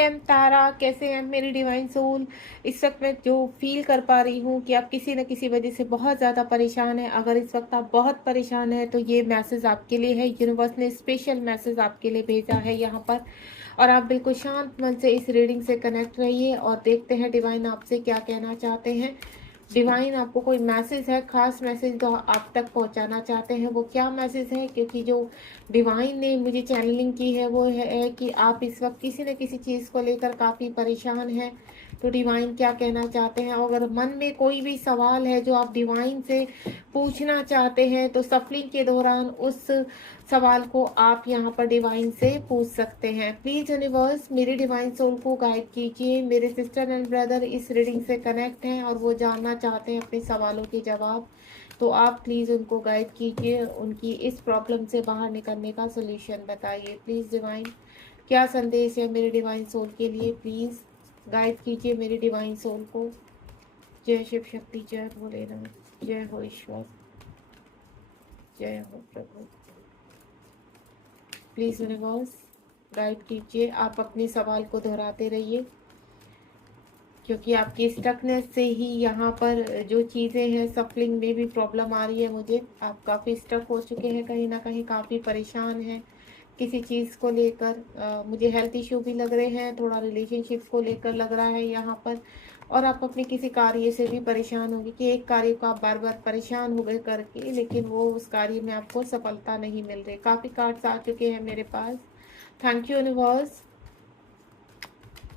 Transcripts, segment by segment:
हाय M तारा, कैसे हैं मेरी डिवाइन सोल। इस वक्त मैं जो फील कर पा रही हूँ कि आप किसी न किसी वजह से बहुत ज़्यादा परेशान हैं। अगर इस वक्त आप बहुत परेशान हैं तो ये मैसेज आपके लिए है। यूनिवर्स ने स्पेशल मैसेज आपके लिए भेजा है यहाँ पर। और आप बिल्कुल शांत मन से इस रीडिंग से कनेक्ट रहिए और देखते हैं डिवाइन आपसे क्या कहना चाहते हैं। डिवाइन आपको कोई मैसेज है, खास मैसेज जो आप तक पहुंचाना चाहते हैं, वो क्या मैसेज है? क्योंकि जो डिवाइन ने मुझे चैनलिंग की है वो है कि आप इस वक्त किसी न किसी चीज़ को लेकर काफ़ी परेशान हैं। तो डिवाइन क्या कहना चाहते हैं? अगर मन में कोई भी सवाल है जो आप डिवाइन से पूछना चाहते हैं तो सफलिंग के दौरान उस सवाल को आप यहाँ पर डिवाइन से पूछ सकते हैं। प्लीज यूनिवर्स मेरी डिवाइन सोल को गाइड कीजिए। मेरे सिस्टर एंड ब्रदर इस रीडिंग से कनेक्ट हैं और वो जानना चाहते हैं अपने सवालों के जवाब। तो आप प्लीज़ उनको गाइड कीजिए, उनकी इस प्रॉब्लम से बाहर निकलने का सोल्यूशन बताइए। प्लीज़ डिवाइन क्या संदेश है मेरे डिवाइन सोल के लिए? प्लीज़ गाइड कीजिए मेरी डिवाइन सोल को। जय शिव शक्ति, जय भोलेनाथ, जय हो ईश्वर, जय हो प्रभु। प्लीज़ यूनिवर्स गाइड कीजिए। आप अपने सवाल को दोहराते रहिए क्योंकि आपकी स्टकनेस से ही यहाँ पर जो चीज़ें हैं, सफलिंग में भी प्रॉब्लम आ रही है मुझे। आप काफ़ी स्टक हो चुके हैं, कहीं ना कहीं काफ़ी परेशान हैं किसी चीज़ को लेकर। मुझे हेल्थ इश्यू भी लग रहे हैं, थोड़ा रिलेशनशिप को लेकर लग रहा है यहाँ पर। और आप अपने किसी कार्य से भी परेशान होंगे कि एक कार्य को आप बार बार परेशान हो गए करके, लेकिन वो उस कार्य में आपको सफलता नहीं मिल रही। काफ़ी कार्ड्स आ चुके हैं मेरे पास। Thank you universe,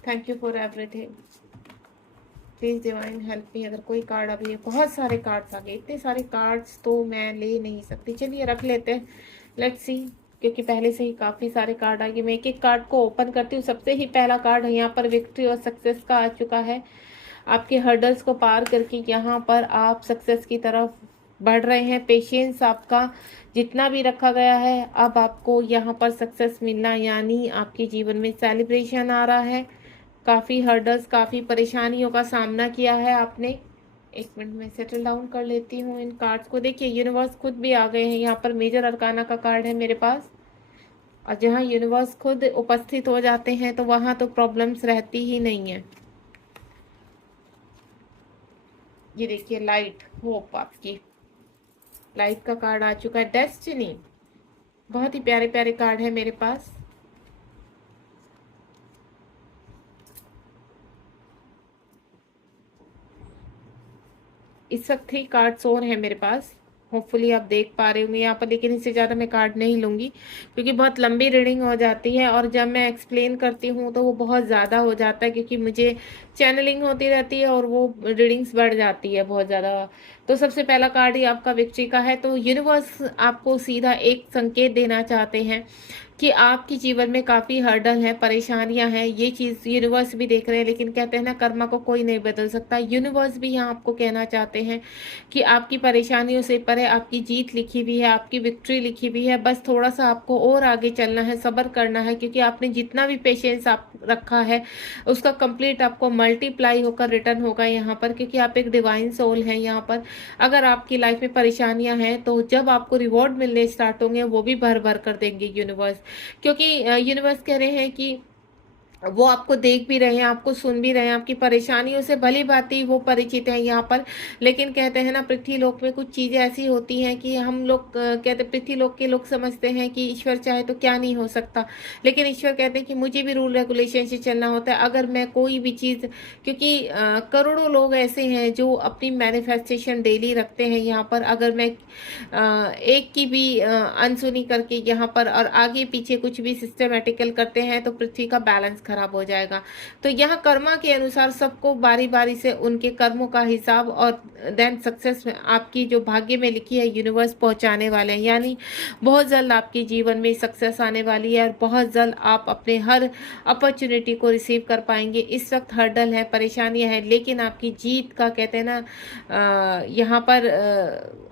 thank you for everything. Please divine help me. अगर कोई कार्ड अभी, बहुत सारे कार्ड्स आ गए, इतने सारे कार्ड्स तो मैं ले नहीं सकती। चलिए रख लेते हैं, लेट्स सी, क्योंकि पहले से ही काफ़ी सारे कार्ड आ गए। मैं एक एक कार्ड को ओपन करती हूँ। सबसे ही पहला कार्ड यहाँ पर विक्ट्री और सक्सेस का आ चुका है। आपके हर्डल्स को पार करके यहाँ पर आप सक्सेस की तरफ बढ़ रहे हैं। पेशेंस आपका जितना भी रखा गया है, अब आपको यहाँ पर सक्सेस मिलना, यानी आपके जीवन में सेलिब्रेशन आ रहा है। काफ़ी हर्डल्स, काफ़ी परेशानियों का सामना किया है आपने। एक मिनट में सेटल डाउन कर लेती हूँ इन कार्ड्स को। देखिए यूनिवर्स खुद भी आ गए हैं। यहाँ पर मेजर अरकाना का कार्ड है मेरे पास, और जहाँ यूनिवर्स खुद उपस्थित हो जाते हैं तो वहाँ तो प्रॉब्लम्स रहती ही नहीं है। ये देखिए लाइट, होप, आपकी लाइट का कार्ड आ चुका है। डेस्टिनी, बहुत ही प्यारे प्यारे कार्ड है मेरे पास। इस वक्त 3 कार्ड्स और हैं मेरे पास, होपफुली आप देख पा रहे होंगे यहाँ पर, लेकिन इससे ज़्यादा मैं कार्ड नहीं लूँगी क्योंकि बहुत लंबी रीडिंग हो जाती है और जब मैं एक्सप्लेन करती हूँ तो वो बहुत ज़्यादा हो जाता है क्योंकि मुझे चैनलिंग होती रहती है और वो रीडिंग्स बढ़ जाती है बहुत ज़्यादा। तो सबसे पहला कार्ड ही आपका विक्ट्री का है। तो यूनिवर्स आपको सीधा एक संकेत देना चाहते हैं कि आपके जीवन में काफ़ी हर्डल है, परेशानियां हैं। ये चीज़ यूनिवर्स भी देख रहे हैं, लेकिन कहते हैं ना, कर्मा को कोई नहीं बदल सकता। यूनिवर्स भी यहाँ आपको कहना चाहते हैं कि आपकी परेशानियों से परे आपकी जीत लिखी हुई है, आपकी विक्ट्री लिखी हुई है। बस थोड़ा सा आपको और आगे चलना है, सब्र करना है, क्योंकि आपने जितना भी पेशेंस आप रखा है उसका कंप्लीट आपको मल्टीप्लाई होकर रिटर्न होगा यहाँ पर, क्योंकि आप एक डिवाइन सोल हैं यहाँ पर। अगर आपकी लाइफ में परेशानियां हैं तो जब आपको रिवॉर्ड मिलने स्टार्ट होंगे वो भी भर भर कर देंगे यूनिवर्स, क्योंकि यूनिवर्स कह रहे हैं कि वो आपको देख भी रहे हैं, आपको सुन भी रहे हैं, आपकी परेशानियों से भली भांति वो परिचित है यहाँ पर। लेकिन कहते हैं ना, पृथ्वीलोक में कुछ चीज़ें ऐसी होती हैं कि हम लोग कहते, पृथ्वीलोक के लोग समझते हैं कि ईश्वर चाहे तो क्या नहीं हो सकता, लेकिन ईश्वर कहते हैं कि मुझे भी रूल रेगुलेशन से चलना होता है। अगर मैं कोई भी चीज़, क्योंकि करोड़ों लोग ऐसे हैं जो अपनी मैनिफेस्टेशन डेली रखते हैं यहाँ पर, अगर मैं एक की भी अनसुनी करके यहाँ पर और आगे पीछे कुछ भी सिस्टमेटिकल करते हैं तो पृथ्वी का बैलेंस खराब हो जाएगा। तो यहाँ कर्मा के अनुसार सबको बारी बारी से उनके कर्मों का हिसाब और देन सक्सेस में आपकी जो भाग्य में लिखी है यूनिवर्स पहुंचाने वाले हैं। यानी बहुत जल्द आपके जीवन में सक्सेस आने वाली है और बहुत जल्द आप अपने हर अपॉर्चुनिटी को रिसीव कर पाएंगे। इस वक्त हर्डल है, परेशानियां हैं, लेकिन आपकी जीत का कहते हैं ना, यहाँ पर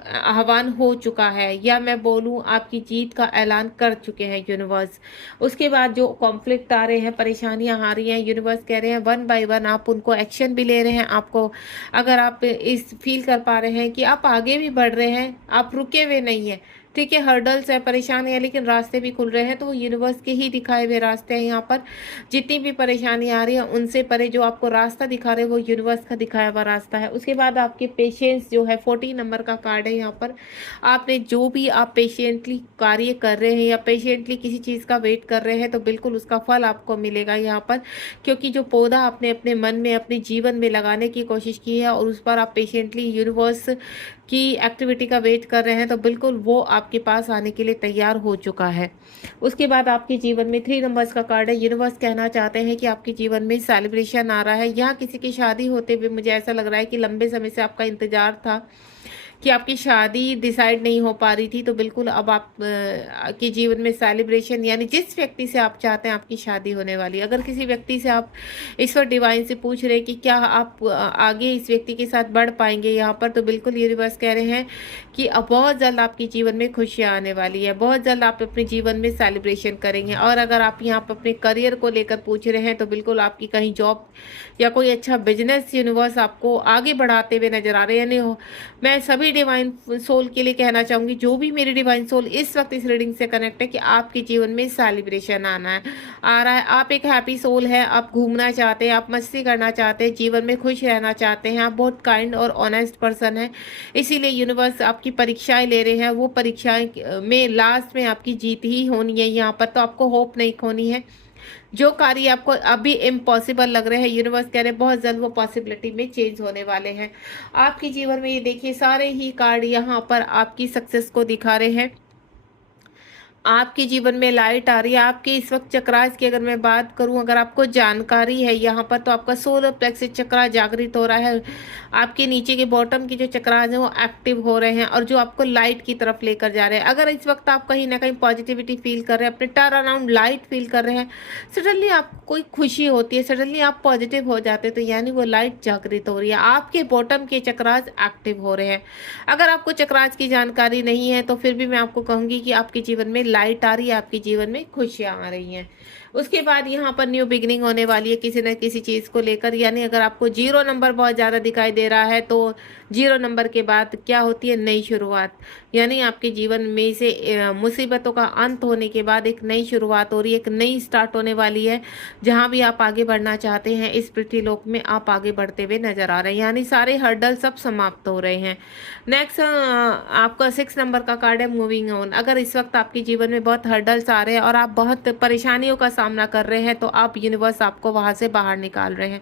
आह्वान हो चुका है, या मैं बोलूँ आपकी जीत का ऐलान कर चुके हैं यूनिवर्स। उसके बाद जो कॉन्फ्लिक्ट आ रहे हैं, परेशानियां आ रही हैं, यूनिवर्स कह रहे हैं वन बाय वन आप उनको एक्शन भी ले रहे हैं। आपको अगर आप इस फील कर पा रहे हैं कि आप आगे भी बढ़ रहे हैं, आप रुके हुए नहीं हैं, ठीक है, हर्डल्स है, परेशानी है, लेकिन रास्ते भी खुल रहे हैं, तो वो यूनिवर्स के ही दिखाए हुए रास्ते हैं यहाँ पर। जितनी भी परेशानी आ रही है उनसे परे जो आपको रास्ता दिखा रहे हैं वो यूनिवर्स का दिखाया हुआ रास्ता है। उसके बाद आपके पेशेंस जो है 14 नंबर का कार्ड है यहाँ पर। आपने जो भी आप पेशेंटली कार्य कर रहे हैं या पेशेंटली किसी चीज़ का वेट कर रहे हैं तो बिल्कुल उसका फल आपको मिलेगा यहाँ पर। क्योंकि जो पौधा आपने अपने मन में अपने जीवन में लगाने की कोशिश की है और उस पर आप पेशेंटली यूनिवर्स की एक्टिविटी का वेट कर रहे हैं तो बिल्कुल वो आपके पास आने के लिए तैयार हो चुका है। उसके बाद आपके जीवन में 3 नंबर्स का कार्ड है। यूनिवर्स कहना चाहते हैं कि आपके जीवन में सेलिब्रेशन आ रहा है। यहाँ किसी की शादी होते हुए मुझे ऐसा लग रहा है कि लंबे समय से आपका इंतजार था कि आपकी शादी डिसाइड नहीं हो पा रही थी, तो बिल्कुल अब आप के जीवन में सेलिब्रेशन, यानी जिस व्यक्ति से आप चाहते हैं आपकी शादी होने वाली है। अगर किसी व्यक्ति से आप ईश्वर डिवाइन से पूछ रहे हैं कि क्या आप आगे इस व्यक्ति के साथ बढ़ पाएंगे यहाँ पर, तो बिल्कुल यूनिवर्स कह रहे हैं कि अब बहुत जल्द आपके जीवन में खुशियाँ आने वाली है, बहुत जल्द आप अपने जीवन में सेलिब्रेशन करेंगे। और अगर आप यहाँ पर अपने करियर को लेकर पूछ रहे हैं तो बिल्कुल आपकी कहीं जॉब या कोई अच्छा बिजनेस यूनिवर्स आपको आगे बढ़ाते हुए नजर आ रहे हैं। यानी मैं सभी डिवाइन सोल के लिए कहना चाहूंगी, जो भी मेरी डिवाइन सोल इस वक्त इस रीडिंग से कनेक्ट है, कि आपके जीवन में सेलिब्रेशन आ रहा है। आप एक हैप्पी सोल है, आप घूमना चाहते हैं, आप मस्ती करना चाहते हैं, जीवन में खुश रहना चाहते हैं, आप बहुत काइंड और ऑनेस्ट पर्सन है। इसीलिए यूनिवर्स आपकी परीक्षाएं ले रहे हैं। वो परीक्षाएं में लास्ट में आपकी जीत ही होनी है यहाँ पर, तो आपको होप नहीं खोनी है। जो कार्य आपको अभी इम्पॉसिबल लग रहे हैं यूनिवर्स कह रहे हैं बहुत जल्द वो पॉसिबिलिटी में चेंज होने वाले हैं आपके जीवन में। ये देखिए सारे ही कार्ड यहाँ पर आपकी सक्सेस को दिखा रहे हैं। आपके जीवन में लाइट आ रही है। आपके इस वक्त चक्रास की अगर मैं बात करूं, अगर आपको जानकारी है यहाँ पर, तो आपका सोलर प्लेक्सिस चक्रा जागृत हो रहा है। आपके नीचे के बॉटम की जो चक्रास हैं वो एक्टिव हो रहे हैं और जो आपको लाइट की तरफ लेकर जा रहे हैं। अगर इस वक्त आप कहीं ना कहीं पॉजिटिविटी फील कर रहे हैं, अपने टर्न अराउंड लाइट फील कर रहे हैं, सडनली आपको कोई खुशी होती है, सडनली आप पॉजिटिव हो जाते हैं, तो यानी वो लाइट जागृत हो रही है, आपके बॉटम के चक्रास एक्टिव हो रहे हैं। अगर आपको चक्रास की जानकारी नहीं है तो फिर भी मैं आपको कहूंगी कि आपके जीवन में लाइट आ रही है, आपके जीवन में खुशियां आ रही हैं। उसके बाद यहाँ पर न्यू बिगनिंग होने वाली है किसी न किसी चीज़ को लेकर। यानी अगर आपको 0 नंबर बहुत ज़्यादा दिखाई दे रहा है तो 0 नंबर के बाद क्या होती है, नई शुरुआत। यानी आपके जीवन में से मुसीबतों का अंत होने के बाद एक नई शुरुआत हो रही है, एक नई स्टार्ट होने वाली है। जहाँ भी आप आगे बढ़ना चाहते हैं इस पृथ्वी लोक में आप आगे बढ़ते हुए नजर आ रहे हैं, यानी सारे हर्डल सब समाप्त हो रहे हैं। नेक्स्ट आपका 6 नंबर का कार्ड है मूविंग ऑन। अगर इस वक्त आपके जीवन में बहुत हर्डल्स आ रहे हैं और आप बहुत परेशानियों का सामना कर रहे हैं तो आप यूनिवर्स आपको वहां से बाहर निकाल रहे हैं।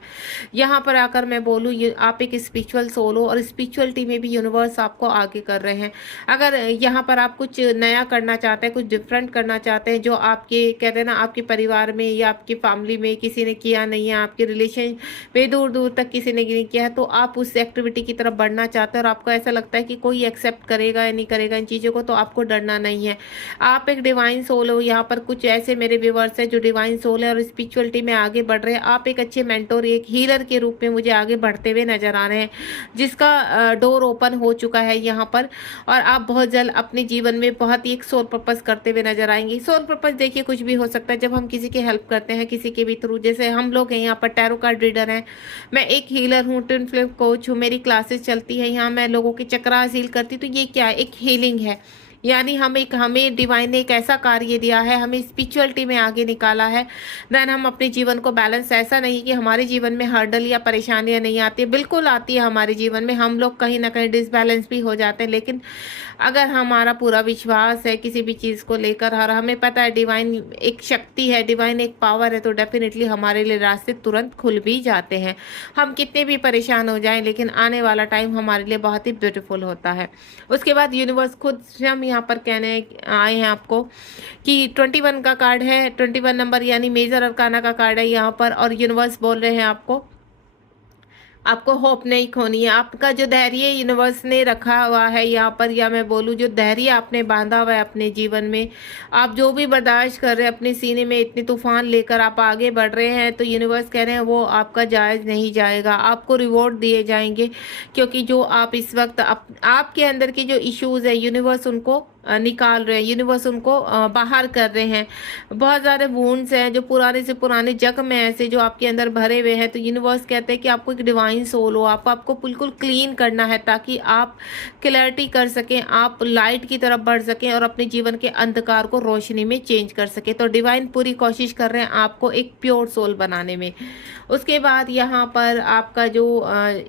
यहाँ पर आकर मैं बोलूँ आप एक स्पिरिचुअल सोल हो और स्पिरिचुअलिटी में भी यूनिवर्स आपको आगे कर रहे हैं। अगर यहाँ पर आप कुछ नया करना चाहते हैं, कुछ डिफरेंट करना चाहते हैं, जो आपके कहते हैं ना आपके परिवार में या आपकी फैमिली में किसी ने किया नहीं है, आपके रिलेशन में दूर दूर तक किसी ने नहीं किया है, तो आप उस एक्टिविटी की तरफ बढ़ना चाहते हैं और आपको ऐसा लगता है कि कोई एक्सेप्ट करेगा या नहीं करेगा इन चीज़ों को, तो आपको डरना नहीं है। आप एक डिवाइन सोल हो। यहाँ पर कुछ ऐसे मेरे व्यूवर्स हैं जो डिवाइन सोल है और स्पिरिचुअलिटी में आगे बढ़ रहे हैं। आप एक अच्छे मेंटोर, एक हीलर के रूप में मुझे आगे बढ़ते हुए नजर आ रहे हैं, जिसका डोर ओपन हो चुका है यहाँ पर। और आप बहुत जल्द अपने जीवन में बहुत ही एक सोल पर्पस करते हुए नजर आएंगे। सोल पर्पस देखिए कुछ भी हो सकता है। जब हम किसी की हेल्प करते हैं किसी के भी थ्रू, जैसे हम लोग हैं यहाँ पर टैरो कार्ड रीडर हैं, मैं एक हीलर हूँ, ट्विन फ्लेम कोच हूँ, मेरी क्लासेस चलती है यहाँ, मैं लोगों के चक्रा हील करती हूँ, तो ये क्या है, एक हीलिंग है। यानी हमें डिवाइन ने एक ऐसा कार्य दिया है, हमें स्पिरिचुअलिटी में आगे निकाला है। देन हम अपने जीवन को बैलेंस, ऐसा नहीं कि हमारे जीवन में हर्डल या परेशानियां नहीं आती, बिल्कुल आती है हमारे जीवन में। हम लोग कहीं ना कहीं डिसबैलेंस भी हो जाते हैं, लेकिन अगर हमारा पूरा विश्वास है किसी भी चीज़ को लेकर और हमें पता है डिवाइन एक शक्ति है, डिवाइन एक पावर है, तो डेफिनेटली हमारे लिए रास्ते तुरंत खुल भी जाते हैं। हम कितने भी परेशान हो जाएं, लेकिन आने वाला टाइम हमारे लिए बहुत ही ब्यूटीफुल होता है। उसके बाद यूनिवर्स खुद स्वयं यहाँ पर कहने आए हैं आपको कि 21 का कार्ड है, 21 नंबर यानी मेजर अरकाना का कार्ड है यहाँ पर, और यूनिवर्स बोल रहे हैं आपको होप नहीं खोनी है। आपका जो धैर्य यूनिवर्स ने रखा हुआ है यहाँ पर, या मैं बोलूँ जो धैर्य आपने बांधा हुआ है अपने जीवन में, आप जो भी बर्दाश्त कर रहे हैं अपने सीने में, इतने तूफान लेकर आप आगे बढ़ रहे हैं, तो यूनिवर्स कह रहे हैं वो आपका जायज़ नहीं जाएगा, आपको रिवॉर्ड दिए जाएंगे। क्योंकि जो आप इस वक्त आपके अंदर की जो इश्यूज़ है यूनिवर्स उनको निकाल रहे हैं, यूनिवर्स उनको बाहर कर रहे हैं। बहुत ज़्यादा वुंड्स हैं जो पुराने से पुराने जख्म हैं ऐसे जो आपके अंदर भरे हुए हैं, तो यूनिवर्स कहते हैं कि आपको एक डिवाइन सोल हो, आपको बिल्कुल क्लीन करना है ताकि आप क्लैरिटी कर सकें, आप लाइट की तरफ बढ़ सकें और अपने जीवन के अंधकार को रोशनी में चेंज कर सकें। तो डिवाइन पूरी कोशिश कर रहे हैं आपको एक प्योर सोल बनाने में। उसके बाद यहाँ पर आपका जो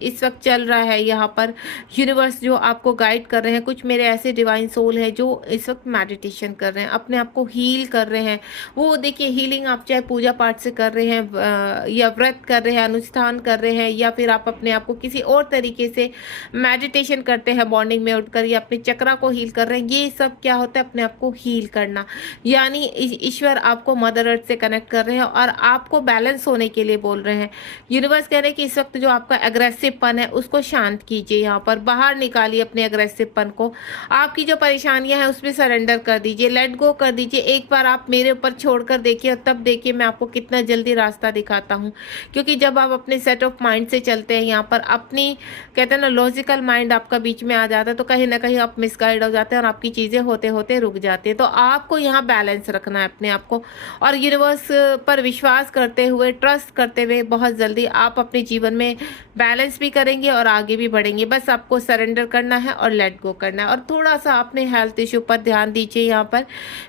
इस वक्त चल रहा है, यहाँ पर यूनिवर्स जो आपको गाइड कर रहे हैं, कुछ मेरे ऐसे डिवाइन सोल है जो इस वक्त मेडिटेशन कर रहे हैं, अपने आप को हील कर रहे हैं। वो देखिए हीलिंग आप चाहे पूजा पाठ से कर रहे हैं या व्रत कर रहे हैं, अनुष्ठान कर रहे हैं, या फिर आप अपने आप को किसी और तरीके से मेडिटेशन करते हैं मॉर्निंग में उठकर, या अपने चक्रा को हील कर रहे हैं। ये सब क्या होता है, अपने आप को हील करना। यानी ईश्वर आपको मदर अर्थ से कनेक्ट कर रहे हैं और आपको बैलेंस होने के लिए बोल रहे हैं। यूनिवर्स कह रहे हैं कि इस वक्त जो आपका एग्रेसिवपन है उसको शांत कीजिए, यहाँ पर बाहर निकालिए अपने एग्रेसिवपन को। आपकी जो परेशानियां हैं उसमें सरेंडर कर दीजिए, लेट गो कर दीजिए। एक बार आप मेरे ऊपर छोड़कर देखिए और तब देखिए मैं आपको कितना जल्दी रास्ता दिखाता हूँ। क्योंकि जब आप अपने सेट ऑफ माइंड से चलते हैं, यहाँ पर अपनी कहते हैं ना लॉजिकल माइंड आपका बीच में आ जाता है, तो कहीं ना कहीं आप मिसगाइड हो जाते हैं और आपकी चीज़ें होते होते रुक जाती है। तो आपको यहाँ बैलेंस रखना है अपने आप को, और यूनिवर्स पर विश्वास करते हुए, ट्रस्ट करते हुए बहुत जल्दी आप अपने जीवन में बैलेंस भी करेंगे और आगे भी बढ़ेंगे। बस आपको सरेंडर करना है और लेट गो करना है। और थोड़ा सा अपने हेल्थ इशू पर ध्यान दीजिए। यहाँ पर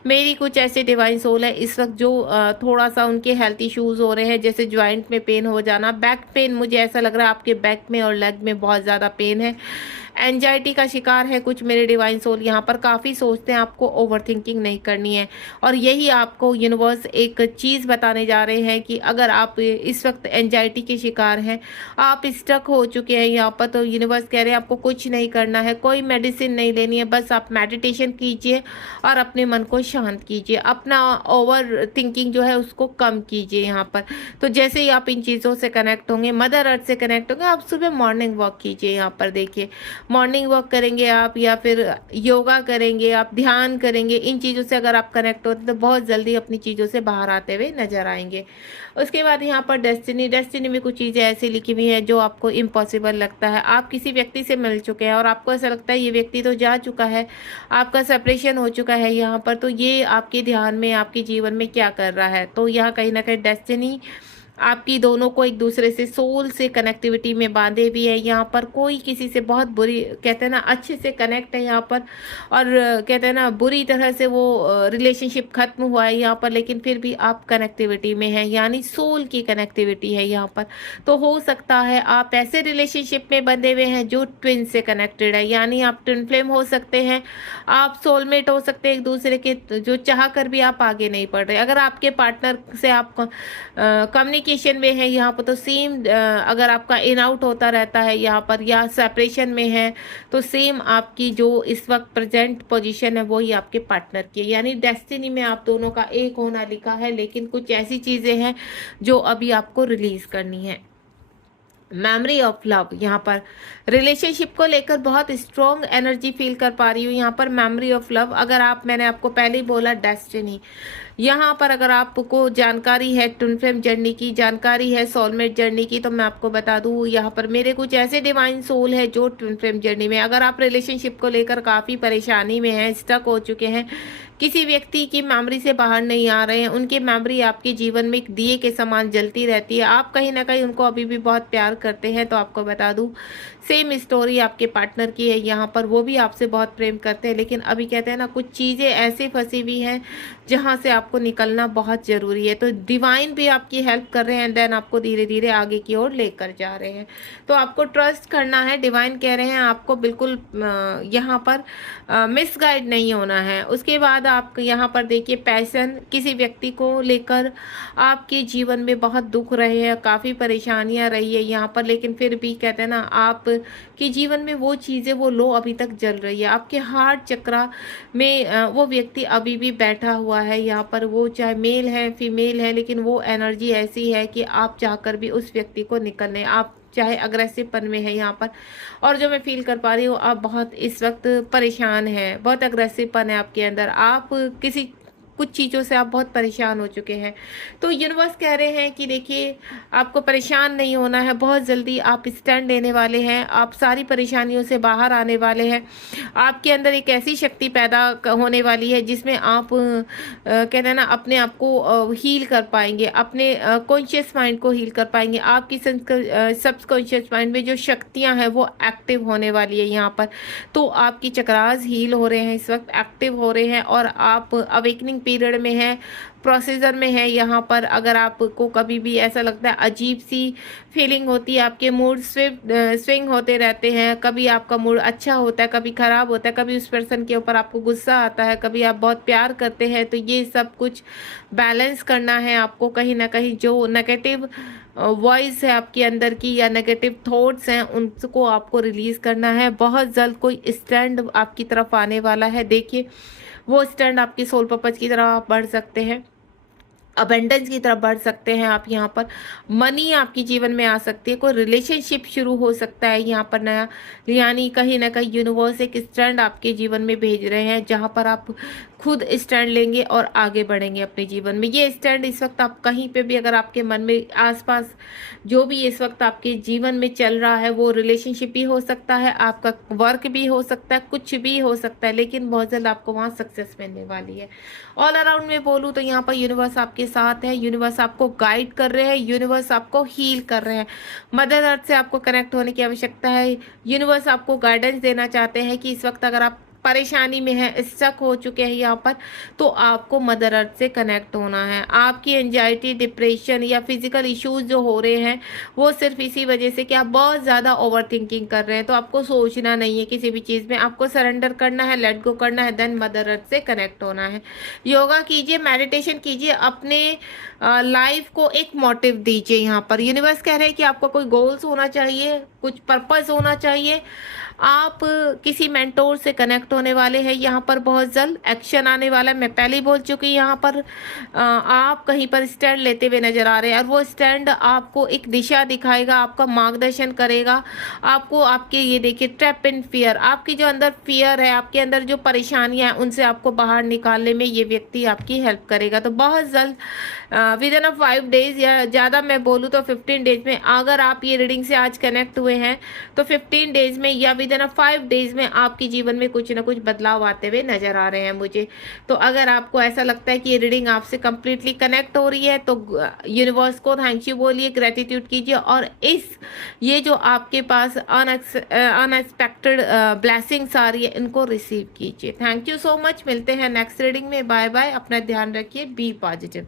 मेरी कुछ ऐसे डिवाइन सोल है इस वक्त जो थोड़ा सा उनके हेल्थ इश्यूज हो रहे हैं, जैसे ज्वाइंट में पेन हो जाना, बैक पेन। मुझे ऐसा लग रहा है आपके बैक में और लेग में बहुत ज़्यादा पेन है। एंजाइटी का शिकार है कुछ मेरे डिवाइन सोल, यहाँ पर काफ़ी सोचते हैं। आपको ओवर थिंकिंग नहीं करनी है, और यही आपको यूनिवर्स एक चीज़ बताने जा रहे हैं कि अगर आप इस वक्त एंजाइटी के शिकार हैं, आप स्टक हो चुके हैं यहाँ पर, तो यूनिवर्स कह रहे हैं आपको कुछ नहीं करना है, कोई मेडिसिन नहीं लेनी है, बस आप मेडिटेशन कीजिए और अपने मन को शांत कीजिए, अपना ओवर थिंकिंग जो है उसको कम कीजिए यहाँ पर। तो जैसे ही आप इन चीज़ों से कनेक्ट होंगे, मदर अर्थ से कनेक्ट होंगे, आप सुबह मॉर्निंग वॉक कीजिए। यहाँ पर देखिए मॉर्निंग वॉक करेंगे आप, या फिर योगा करेंगे आप, ध्यान करेंगे, इन चीज़ों से अगर आप कनेक्ट होते तो बहुत जल्दी अपनी चीज़ों से बाहर आते हुए नजर आएंगे। उसके बाद यहाँ पर डेस्टिनी में कुछ चीज़ें ऐसी लिखी हुई हैं जो आपको इम्पॉसिबल लगता है। आप किसी व्यक्ति से मिल चुके हैं और आपको ऐसा लगता है ये व्यक्ति तो जा चुका है, आपका सेपरेशन हो चुका है यहाँ पर, तो ये आपके ध्यान में, आपके जीवन में क्या कर रहा है। तो यहाँ कहीं ना कहीं डेस्टिनी आपकी दोनों को एक दूसरे से सोल से कनेक्टिविटी में बांधे भी है। यहाँ पर कोई किसी से बहुत बुरी, कहते हैं ना, अच्छे से कनेक्ट है यहाँ पर, और कहते हैं ना बुरी तरह से वो रिलेशनशिप खत्म हुआ है यहाँ पर, लेकिन फिर भी आप कनेक्टिविटी में हैं, यानी सोल की कनेक्टिविटी है यहाँ पर। तो हो सकता है आप ऐसे रिलेशनशिप में बंधे हुए हैं जो ट्विन से कनेक्टेड है, यानी आप ट्विन फ्लेम हो सकते हैं, आप सोलमेट हो सकते हैं एक दूसरे के, जो चाह कर भी आप आगे नहीं बढ़ रहे। अगर आपके पार्टनर से आप कम्युनिकेशन में है यहाँ पर, तो सेम अगर आपका इन आउट होता रहता है यहाँ पर, या सेपरेशन में है, तो सेम आपकी जो इस वक्त प्रेजेंट पोजीशन है वही आपके पार्टनर की है। यानी डेस्टिनी में आप दोनों का एक होना लिखा है, लेकिन कुछ ऐसी चीज़ें हैं जो अभी आपको रिलीज करनी है। मेमोरी ऑफ लव, यहाँ पर रिलेशनशिप को लेकर बहुत स्ट्रॉन्ग एनर्जी फील कर पा रही हूँ यहाँ पर। मेमोरी ऑफ लव, अगर आप, मैंने आपको पहले ही बोला डेस्टिनी, यहाँ पर अगर आपको जानकारी है ट्विन फ्लेम जर्नी की, जानकारी है सोलमेट जर्नी की, तो मैं आपको बता दूँ यहाँ पर मेरे कुछ ऐसे डिवाइन सोल है जो ट्विन फ्लेम जर्नी में। अगर आप रिलेशनशिप को लेकर काफ़ी परेशानी में हैं, स्टक हो चुके हैं, किसी व्यक्ति की मेमोरी से बाहर नहीं आ रहे हैं, उनकी मेमोरी आपके जीवन में एक दिए के समान जलती रहती है, आप कहीं ना कहीं उनको अभी भी बहुत प्यार करते हैं, तो आपको बता दूं सेम स्टोरी आपके पार्टनर की है यहाँ पर। वो भी आपसे बहुत प्रेम करते हैं, लेकिन अभी कहते हैं ना कुछ चीज़ें ऐसी फंसी हुई हैं जहाँ से आपको निकलना बहुत ज़रूरी है। तो डिवाइन भी आपकी हेल्प कर रहे हैं, देन आपको धीरे धीरे आगे की ओर लेकर जा रहे हैं। तो आपको ट्रस्ट करना है, डिवाइन कह रहे हैं आपको बिल्कुल यहाँ पर मिसगाइड नहीं होना है। उसके बाद आप यहाँ पर देखिए पैशन, किसी व्यक्ति को लेकर आपके जीवन में बहुत दुख रहे हैं, काफ़ी परेशानियाँ रही है यहाँ पर, लेकिन फिर भी कहते हैं ना आप कि जीवन में वो चीज़ें, वो लो अभी तक जल रही है आपके हार्ट चक्रा में। वो व्यक्ति अभी भी बैठा हुआ है यहाँ पर, वो चाहे मेल है फीमेल है, लेकिन वो एनर्जी ऐसी है कि आप चाहकर भी उस व्यक्ति को निकलने, आप चाहे अग्रेसिव पन में है यहाँ पर। और जो मैं फील कर पा रही हूँ, आप बहुत इस वक्त परेशान हैं, बहुत अग्रेसिव पन है आपके अंदर, आप किसी कुछ चीज़ों से आप बहुत परेशान हो चुके हैं। तो यूनिवर्स कह रहे हैं कि देखिए, आपको परेशान नहीं होना है, बहुत जल्दी आप स्टैंड लेने वाले हैं, आप सारी परेशानियों से बाहर आने वाले हैं। आपके अंदर एक ऐसी शक्ति पैदा होने वाली है जिसमें आप कहते हैं ना, अपने आप को हील कर पाएंगे, अपने कॉन्शियस माइंड को हील कर पाएंगे। आपकी सबकॉन्शियस माइंड में जो शक्तियां हैं वो एक्टिव होने वाली है यहाँ पर। तो आपकी चक्रास हील हो रहे हैं, इस वक्त एक्टिव हो रहे हैं, और आप अवेकनिंग पीरियड में हैं, प्रोसीजर में है यहाँ पर। अगर आपको कभी भी ऐसा लगता है, अजीब सी फीलिंग होती है, आपके मूड स्विंग होते रहते हैं, कभी आपका मूड अच्छा होता है, कभी ख़राब होता है, कभी उस पर्सन के ऊपर आपको गुस्सा आता है, कभी आप बहुत प्यार करते हैं, तो ये सब कुछ बैलेंस करना है आपको। कहीं ना कहीं जो नेगेटिव वॉइस है आपके अंदर की, या नेगेटिव थॉट्स हैं, उनको आपको रिलीज़ करना है। बहुत जल्द कोई स्टैंड आपकी तरफ आने वाला है। देखिए, वो स्टैंड आपकी सोल पर्पस की तरफ आप बढ़ सकते हैं, अबेंडेंस की तरफ बढ़ सकते हैं आप यहाँ पर। मनी आपके जीवन में आ सकती है, कोई रिलेशनशिप शुरू हो सकता है यहाँ पर नया, यानी कहीं ना कहीं यूनिवर्स एक स्टैंड आपके जीवन में भेज रहे हैं, जहाँ पर आप खुद स्टैंड लेंगे और आगे बढ़ेंगे अपने जीवन में। ये स्टैंड इस वक्त आप कहीं पे भी, अगर आपके मन में आसपास जो भी इस वक्त आपके जीवन में चल रहा है, वो रिलेशनशिप भी हो सकता है, आपका वर्क भी हो सकता है, कुछ भी हो सकता है, लेकिन बहुत जल्द आपको वहाँ सक्सेस मिलने वाली है। ऑल अराउंड में बोलूँ तो यहाँ पर यूनिवर्स आपके साथ है, यूनिवर्स आपको गाइड कर रहे हैं, यूनिवर्स आपको हील कर रहे हैं। मदर अर्थ से आपको कनेक्ट होने की आवश्यकता है। यूनिवर्स आपको गाइडेंस देना चाहते हैं कि इस वक्त अगर आप परेशानी में है, स्टक हो चुके हैं यहाँ पर, तो आपको मदर अर्थ से कनेक्ट होना है। आपकी एंजाइटी, डिप्रेशन या फिजिकल इश्यूज जो हो रहे हैं, वो सिर्फ इसी वजह से कि आप बहुत ज़्यादा ओवर थिंकिंग कर रहे हैं। तो आपको सोचना नहीं है किसी भी चीज़ में, आपको सरेंडर करना है, लेट गो करना है, देन मदर अर्थ से कनेक्ट होना है। योगा कीजिए, मेडिटेशन कीजिए, अपने लाइफ को एक मोटिव दीजिए। यहाँ पर यूनिवर्स कह रहे हैं कि आपका कोई गोल्स होना चाहिए, कुछ पर्पस होना चाहिए। आप किसी मेंटोर से कनेक्ट होने वाले हैं, यहाँ पर बहुत जल्द एक्शन आने वाला है। मैं पहले ही बोल चुकी, यहाँ पर आप कहीं पर स्टैंड लेते हुए नजर आ रहे हैं, और वो स्टैंड आपको एक दिशा दिखाएगा, आपका मार्गदर्शन करेगा आपको। आपके ये देखिए, ट्रैप इन फियर, आपकी जो अंदर फियर है, आपके अंदर जो परेशानियां हैं, उनसे आपको बाहर निकालने में ये व्यक्ति आपकी हेल्प करेगा। तो बहुत जल्द विद इन 5 डेज, या ज़्यादा मैं बोलूँ तो 15 डेज में, अगर आप ये रीडिंग से आज कनेक्ट हुए हैं, तो 15 डेज में या विद इन 5 डेज में आपके जीवन में कुछ ना कुछ बदलाव आते हुए नजर आ रहे हैं मुझे। तो अगर आपको ऐसा लगता है कि ये रीडिंग आपसे कंप्लीटली कनेक्ट हो रही है, तो यूनिवर्स को थैंक यू बोलिए, ग्रेटिट्यूड कीजिए, और ये जो आपके पास अनएक्सपेक्टेड ब्लेसिंग्स आ रही है, इनको रिसीव कीजिए। Thank you so much. मिलते हैं नेक्स्ट रीडिंग में। Bye bye. अपना ध्यान रखिए, बी पॉजिटिव।